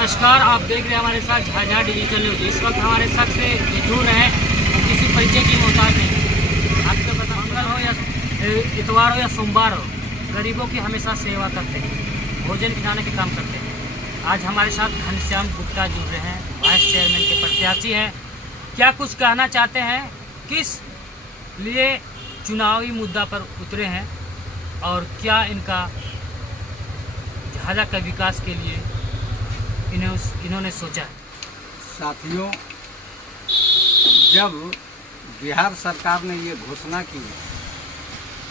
नमस्कार, आप देख रहे हैं हमारे साथ झाझा डिजिटल न्यूज। इस वक्त हमारे साथ से दूर हैं, किसी परिचय की मोहताज नहीं। आपको पता, मंगल हो या इतवार हो या सोमवार हो, गरीबों की हमेशा सेवा करते हैं, भोजन खिलाने के काम करते हैं। आज हमारे साथ घनश्याम गुप्ता जुड़ रहे हैं, वाइस चेयरमैन के प्रत्याशी हैं। क्या कुछ कहना चाहते हैं, किस लिए चुनावी मुद्दा पर उतरे हैं और क्या इनका झाझा का विकास के लिए इन्होंने सोचा है। साथियों, जब बिहार सरकार ने ये घोषणा की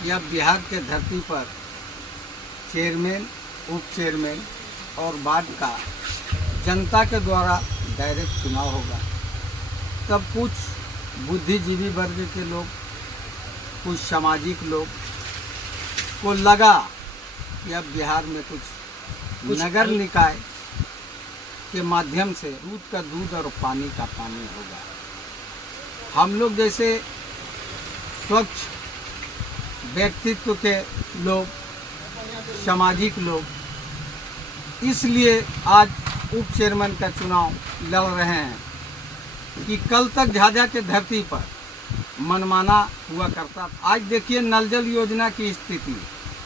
या बिहार के धरती पर चेयरमैन, उप चेयरमैन और वार्ड का जनता के द्वारा डायरेक्ट चुनाव होगा, तब कुछ बुद्धिजीवी वर्ग के लोग, कुछ सामाजिक लोग को लगा कि अब बिहार में कुछ नगर निकाय के माध्यम से दूध का दूध और पानी का पानी होगा। हम लोग जैसे स्वच्छ व्यक्तित्व के लोग, सामाजिक लोग, इसलिए आज उप चेयरमैन का चुनाव लड़ रहे हैं कि कल तक झाझा के धरती पर मनमाना हुआ करता था। आज देखिए नल जल योजना की स्थिति,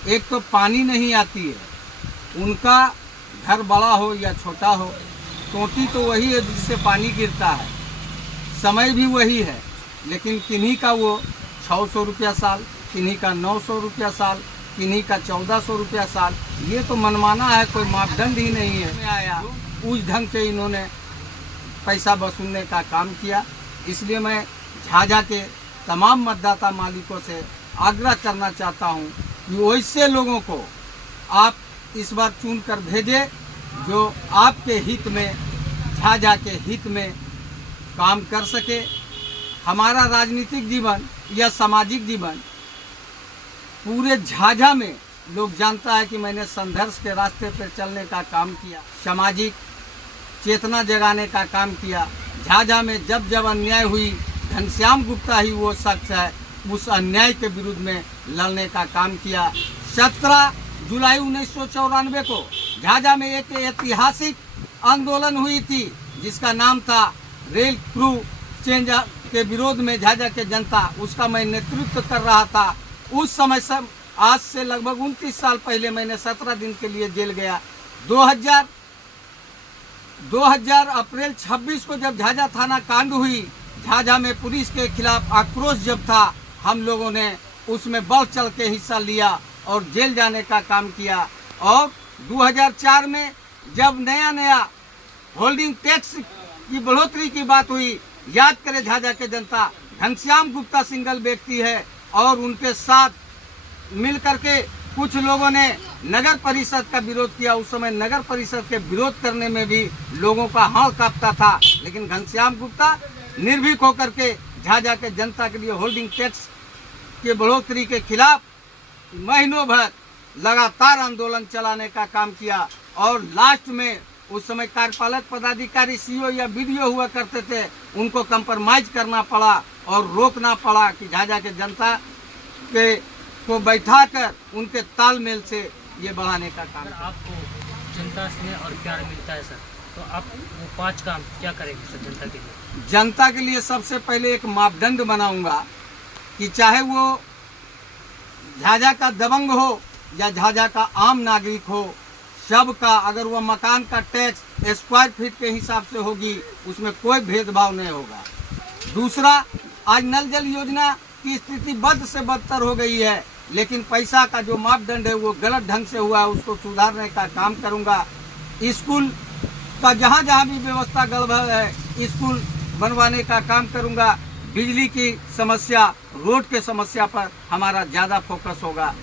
एक तो पानी नहीं आती है, उनका घर बड़ा हो या छोटा हो, टोटी तो वही है जिससे पानी गिरता है, समय भी वही है, लेकिन किन्हीं का वो 600 रुपया साल, किन्हीं का 900 रुपया साल, किन्हीं का 1400 रुपया साल। ये तो मनमाना है, कोई मापदंड ही नहीं है। आया उस ढंग से इन्होंने पैसा वसूलने का काम किया। इसलिए मैं झाझा के तमाम मतदाता मालिकों से आग्रह करना चाहता हूँ कि वैसे लोगों को आप इस बार चुन कर भेजें जो आपके हित में, झाझा के हित में काम कर सके। हमारा राजनीतिक जीवन या सामाजिक जीवन पूरे झाझा में लोग जानता है कि मैंने संघर्ष के रास्ते पर चलने का काम किया, सामाजिक चेतना जगाने का काम किया। झाझा में जब जब अन्याय हुई, घनश्याम गुप्ता ही वो शख्स है उस अन्याय के विरुद्ध में लड़ने का काम किया। 17 जुलाई 1994 को झाझा में एक ऐतिहासिक आंदोलन हुई थी जिसका नाम था रेल क्रू चेंज के विरोध में झाझा के जनता, उसका मैं नेतृत्व कर रहा था। उस समय सब आज से लगभग 29 साल पहले मैंने 17 दिन के लिए जेल गया। 2000 अप्रैल 26 को जब झाझा थाना कांड हुई, झाझा में पुलिस के खिलाफ आक्रोश जब था, हम लोगों ने उसमें बढ़ चढ़ के हिस्सा लिया और जेल जाने का काम किया। और 2004 में जब नया होल्डिंग टैक्स की बढ़ोतरी की बात हुई, याद करे झाझा के जनता, घनश्याम गुप्ता सिंगल व्यक्ति है और उनके साथ मिलकर के कुछ लोगों ने नगर परिषद का विरोध किया। उस समय नगर परिषद के विरोध करने में भी लोगों का हाथ कांपता था, लेकिन घनश्याम गुप्ता निर्भीक होकर के झाझा के जनता के लिए होल्डिंग टैक्स के बढ़ोतरी के खिलाफ महीनों भर लगातार आंदोलन चलाने का काम किया। और लास्ट में उस समय कार्यपालक पदाधिकारी, सीओ या बीडीओ हुआ करते थे, उनको कंप्रोमाइज करना पड़ा और रोकना पड़ा कि झाझा के जनता के को बैठाकर उनके तालमेल से ये बढ़ाने का काम। आपको जनता से और प्यार मिलता है सर, तो आप वो 5 काम क्या करेंगे सर जनता के लिए? जनता के लिए सबसे पहले एक मापदंड बनाऊंगा कि चाहे वो झाझा का दबंग हो या झाझा का आम नागरिक हो, सबका अगर वह मकान का टैक्स स्क्वायर फीट के हिसाब से होगी, उसमें कोई भेदभाव नहीं होगा। दूसरा, आज नल जल योजना की स्थिति बद से बदतर हो गई है, लेकिन पैसा का जो मापदंड है वो गलत ढंग से हुआ है, उसको सुधारने का काम करूंगा। स्कूल का जहाँ जहाँ भी व्यवस्था गड़बड़ है, स्कूल बनवाने का काम करूंगा। बिजली की समस्या, रोड के समस्या पर हमारा ज़्यादा फोकस होगा।